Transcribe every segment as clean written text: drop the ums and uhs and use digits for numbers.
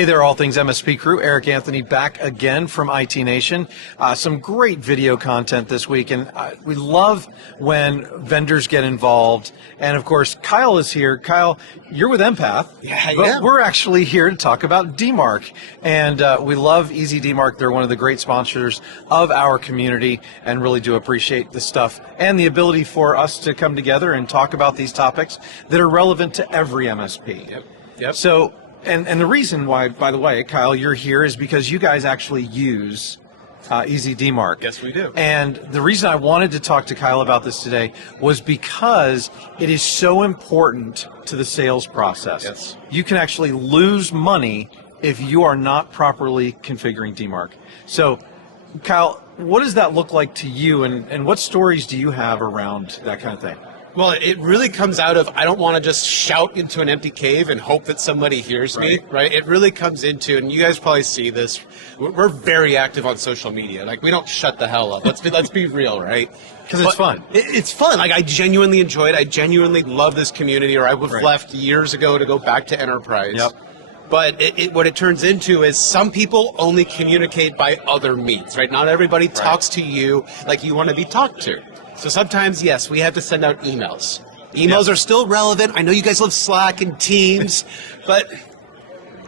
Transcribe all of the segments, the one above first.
Hey there, All Things MSP crew. Eric Anthony back again from IT Nation. Some great video content this week, and we love when vendors get involved. And of course, Kyle is here. Kyle, you're with Empath, but we're actually here to talk about DMARC. And we love EasyDMARC. They're one of the great sponsors of our community, and really do appreciate the stuff and the ability for us to come together and talk about these topics that are relevant to every MSP. Yep. So. And the reason why, by the way, Kyle, you're here is because you guys actually use EasyDMARC. Yes, we do. And the reason I wanted to talk to Kyle about this today was because it is so important to the sales process. Yes. You can actually lose money if you are not properly configuring DMARC. So, Kyle, what does that look like to you, and what stories do you have around that kind of thing? Well, it really comes out of, I don't want to just shout into an empty cave and hope that somebody hears me, right? It really comes into, and you guys probably see this, we're very active on social media. Like, we don't shut the hell up. Let's be real, right? Because it's fun. It's fun. Like, I genuinely enjoy it. I genuinely love this community, or I would have left years ago to go back to enterprise. Yep. But what it turns into is some people only communicate by other means, right? Not everybody talks to you like you want to be talked to. So sometimes, yes, we have to send out emails. Emails are still relevant. I know you guys love Slack and Teams, but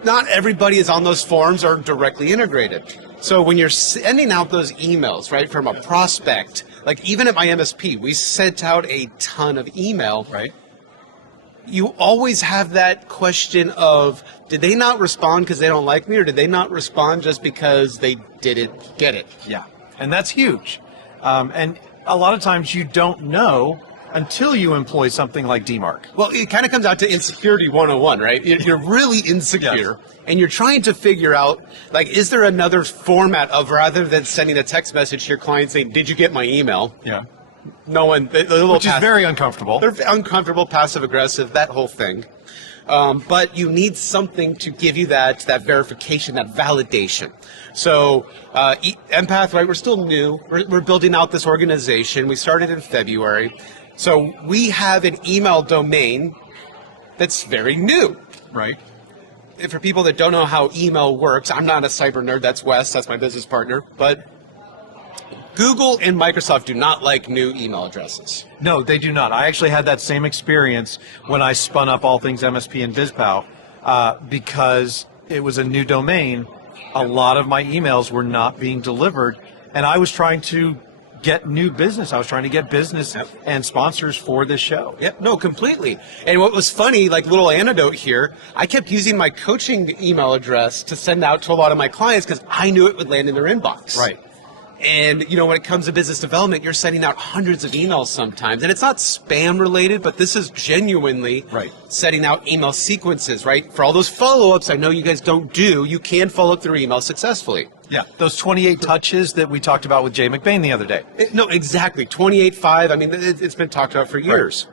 not everybody is on those forums or directly integrated. So when you're sending out those emails, right, from a prospect, like even at my MSP, we sent out a ton of email. Right. You always have that question of, did they not respond because they don't like me, or did they not respond just because they didn't get it? Yeah, and that's huge. And a lot of times you don't know until you employ something like DMARC. Well, it kind of comes out to insecurity 101, right? You're really insecure, and you're trying to figure out, like, is there another format of, rather than sending a text message to your client saying, did you get my email? Yeah. No one, which is very uncomfortable. They're uncomfortable, passive aggressive, that whole thing. But you need something to give you that verification, that validation. So Empath, right, we're still new. We're building out this organization. We started in February. So we have an email domain that's very new. Right. For people that don't know how email works, I'm not a cyber nerd. That's Wes. That's my business partner. But Google and Microsoft do not like new email addresses. No, they do not. I actually had that same experience when I spun up All Things MSP and BizPow because it was a new domain. A lot of my emails were not being delivered, and I was trying to get new business. I was trying to get business and sponsors for this show. Yep, no, completely. And what was funny, like little anecdote here, I kept using my coaching email address to send out to a lot of my clients because I knew it would land in their inbox. Right. And, you know, when it comes to business development, you're sending out hundreds of emails sometimes. And it's not spam related, but this is genuinely setting out email sequences, right? For all those follow-ups I know you guys don't do, you can follow up through email successfully. Yeah, those 28 touches that we talked about with Jay McBain the other day. No, exactly. 28.5. I mean, it's been talked about for years.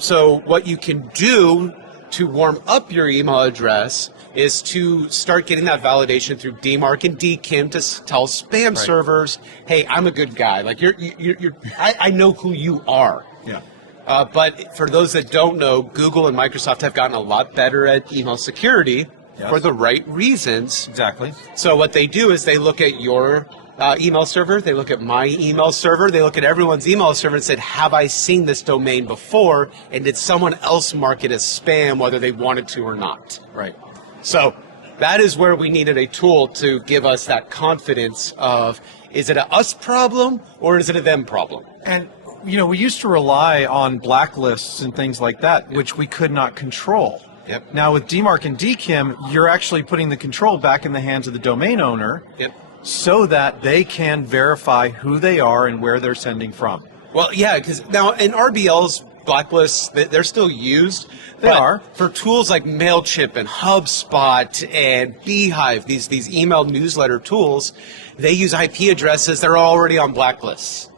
So what you can do to warm up your email address is to start getting that validation through DMARC and DKIM to tell spam servers, hey, I'm a good guy. Like I know who you are. Yeah. But for those that don't know, Google and Microsoft have gotten a lot better at email security for the right reasons. Exactly. So what they do is they look at your email server, they look at my email server, they look at everyone's email server and said, have I seen this domain before? And did someone else mark it as spam, whether they wanted to or not? Right. So that is where we needed a tool to give us that confidence of, is it a us problem or is it a them problem? And, you know, we used to rely on blacklists and things like that, which we could not control. Yep. Now with DMARC and DKIM, you're actually putting the control back in the hands of the domain owner so that they can verify who they are and where they're sending from. Well, yeah, because now in RBL's blacklists, they're still used. They are. For tools like MailChimp and HubSpot and Beehive, these email newsletter tools, they use IP addresses that are already on blacklists.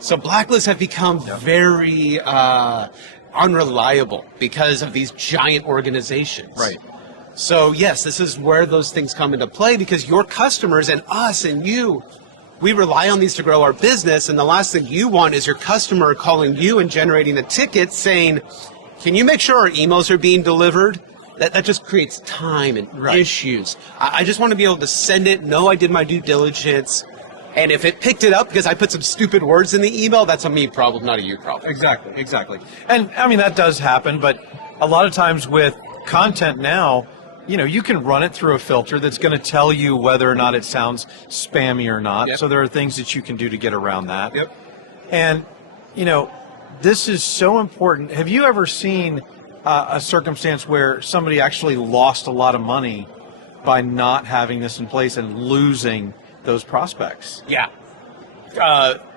So blacklists have become very unreliable because of these giant organizations. Right. So yes, this is where those things come into play because your customers and us and you, we rely on these to grow our business, and the last thing you want is your customer calling you and generating a ticket saying, can you make sure our emails are being delivered? that just creates time and Right. issues. I just want to be able to send it, know I did my due diligence, and if it picked it up because I put some stupid words in the email, that's a me problem, not a you problem. Exactly. And I mean, that does happen, but a lot of times with content now, you can run it through a filter that's going to tell you whether or not it sounds spammy or not. Yep. So there are things that you can do to get around that. Yep. And, this is so important. Have you ever seen a circumstance where somebody actually lost a lot of money by not having this in place and losing those prospects? Yeah.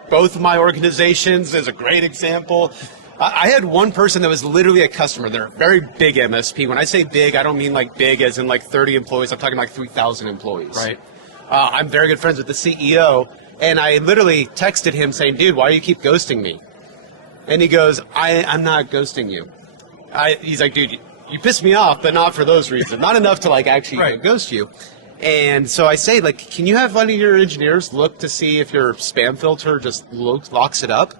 Both of my organizations is a great example. I had one person that was literally a customer. They're a very big MSP. When I say big, I don't mean like big as in like 30 employees. I'm talking like 3,000 employees. Right. I'm very good friends with the CEO, and I literally texted him saying, dude, why do you keep ghosting me? And he goes, I'm not ghosting you. He's like, dude, you pissed me off, but not for those reasons. Not enough to like actually ghost you. And so I say, like, can you have one of your engineers look to see if your spam filter just locks it up?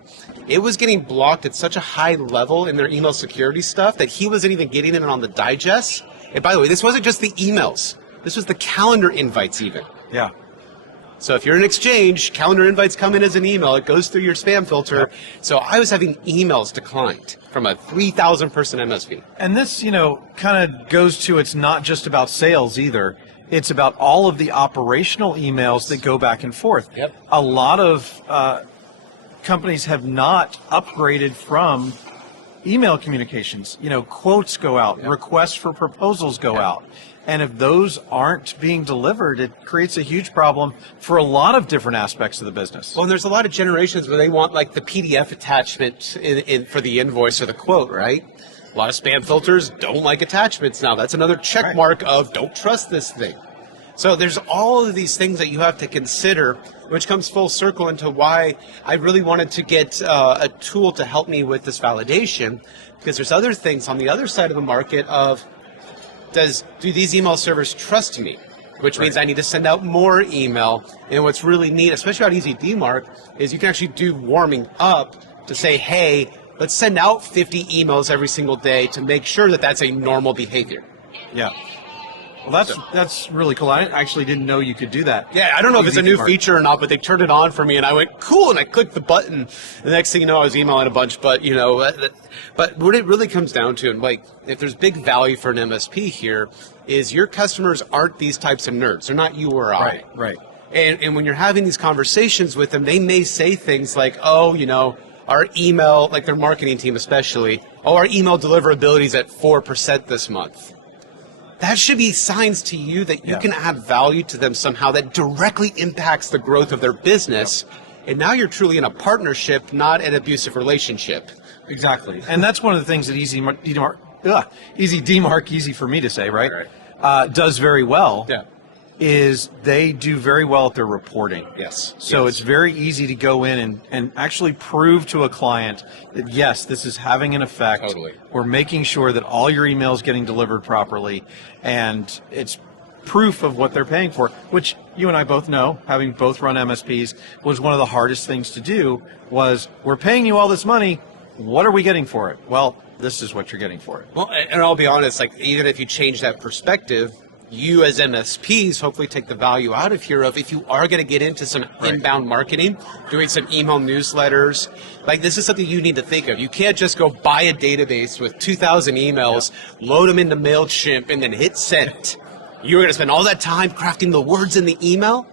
It was getting blocked at such a high level in their email security stuff that he wasn't even getting it on the digest. And by the way, this wasn't just the emails. This was the calendar invites even. Yeah. So if you're in Exchange, calendar invites come in as an email. It goes through your spam filter. Yep. So I was having emails declined from a 3,000 person MSP. And this, kind of goes to, it's not just about sales either. It's about all of the operational emails that go back and forth. Yep. A lot of companies have not upgraded from email communications. Quotes go out, requests for proposals go out. And if those aren't being delivered, it creates a huge problem for a lot of different aspects of the business. Well, there's a lot of generations where they want like the PDF attachment in for the invoice or the quote, right? A lot of spam filters don't like attachments now. That's another check mark of don't trust this thing. So there's all of these things that you have to consider, which comes full circle into why I really wanted to get a tool to help me with this validation, because there's other things on the other side of the market of do these email servers trust me? Which means I need to send out more email. And what's really neat, especially on EasyDMARC, is you can actually do warming up to say, hey, let's send out 50 emails every single day to make sure that that's a normal behavior. Yeah. Well, that's really cool. I actually didn't know you could do that. Yeah, I don't know if it's a new feature or not, but they turned it on for me, and I went, cool, and I clicked the button. The next thing you know, I was emailing a bunch, but what it really comes down to, and like, if there's big value for an MSP here, is your customers aren't these types of nerds. They're not you or I. Right. And when you're having these conversations with them, they may say things like, our email, like their marketing team especially, our email deliverability is at 4% this month. That should be signs to you that you can add value to them somehow that directly impacts the growth of their business. And now you're truly in a partnership, not an abusive relationship. Exactly. And that's one of the things that EasyDMARC, easy for me to say, right? Does very well. Yeah. Is they do very well at their reporting. Yes. So it's very easy to go in and actually prove to a client that, yes, this is having an effect. Totally. We're making sure that all your emails getting delivered properly, and it's proof of what they're paying for, which you and I both know, having both run MSPs, was one of the hardest things to do was, we're paying you all this money, what are we getting for it? Well, this is what you're getting for it. Well, and I'll be honest, like even if you change that perspective, you as MSPs hopefully take the value out of here of if you are going to get into some inbound marketing, doing some email newsletters, like this is something you need to think of. You can't just go buy a database with 2,000 emails, load them into MailChimp, and then hit send. You're going to spend all that time crafting the words in the email,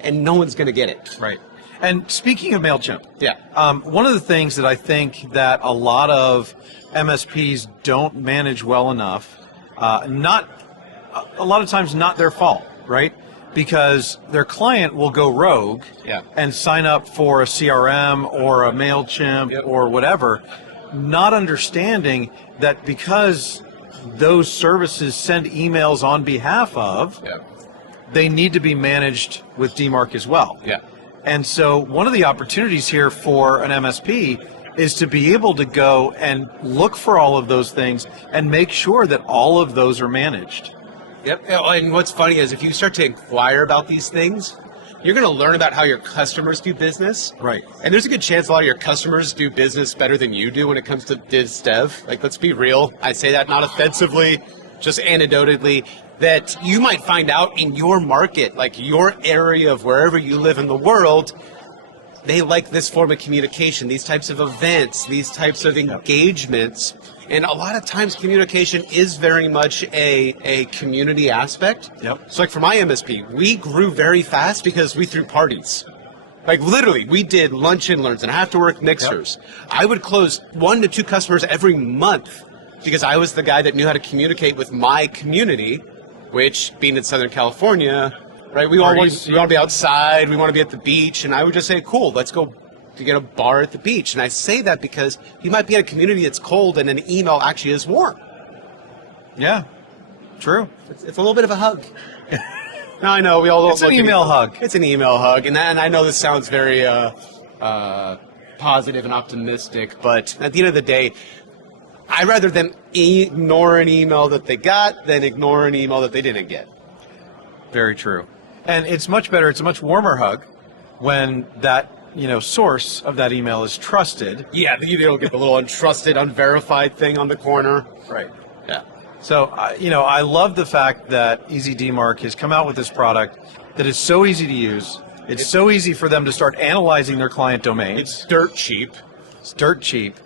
and no one's going to get it. Right. And speaking of MailChimp, one of the things that I think that a lot of MSPs don't manage well enough, a lot of times not their fault, right? Because their client will go rogue and sign up for a CRM or a MailChimp or whatever, not understanding that because those services send emails on behalf of, they need to be managed with DMARC as well. And so one of the opportunities here for an MSP is to be able to go and look for all of those things and make sure that all of those are managed. And what's funny is if you start to inquire about these things, you're going to learn about how your customers do business. Right. And there's a good chance a lot of your customers do business better than you do when it comes to biz dev. Like, let's be real. I say that not offensively. just anecdotally, that you might find out in your market, like your area of wherever you live in the world, they like this form of communication, these types of events, these types of engagements. And a lot of times communication is very much a community aspect. Yep. So like for my MSP, we grew very fast because we threw parties. Like literally, we did lunch and learns and after work mixers. Yep. I would close 1 to 2 customers every month because I was the guy that knew how to communicate with my community, which being in Southern California, right, we want to be outside, we want to be at the beach, and I would just say, cool, let's go to get a bar at the beach. And I say that because you might be in a community that's cold and an email actually is warm. Yeah, true. It's a little bit of a hug. Now I know we all. It's an email hug. It's an email hug, and I know this sounds very positive and optimistic, but at the end of the day, I'd rather them ignore an email that they got than ignore an email that they didn't get. Very true. And it's much better. It's a much warmer hug when that source of that email is trusted. Yeah, you don't get the little untrusted, unverified thing on the corner. Right. Yeah. So, I love the fact that EasyDMARC has come out with this product that is so easy to use. It's so easy for them to start analyzing their client domains. It's dirt cheap. It's dirt cheap.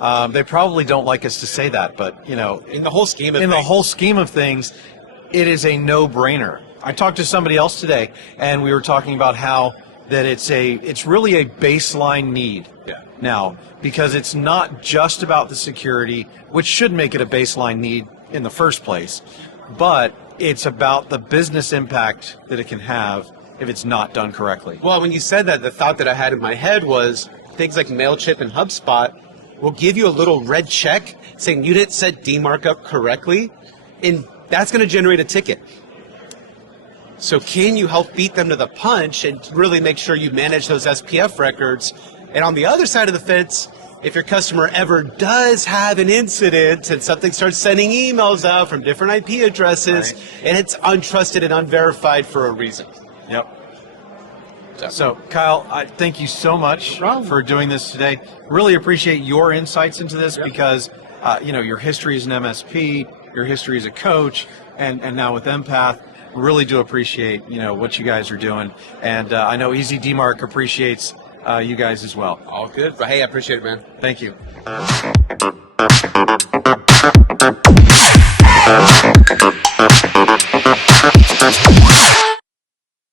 They probably don't like us to say that, but, in the whole scheme of things, it is a no-brainer. I talked to somebody else today, and we were talking about how that it's really a baseline need. Yeah. Now, because it's not just about the security, which should make it a baseline need in the first place, but it's about the business impact that it can have if it's not done correctly. Well, when you said that, the thought that I had in my head was things like MailChimp and HubSpot will give you a little red check saying you didn't set DMARC up correctly, and that's going to generate a ticket. So can you help beat them to the punch and really make sure you manage those SPF records? And on the other side of the fence, if your customer ever does have an incident and something starts sending emails out from different IP addresses, right, and it's untrusted and unverified for a reason. Yep. So, Kyle, I thank you so much for doing this today. Really appreciate your insights into this because, your history as an MSP, your history as a coach, and now with Empath. Really do appreciate, what you guys are doing. And I know EasyDMARC appreciates you guys as well. All good. But hey, I appreciate it, man. Thank you.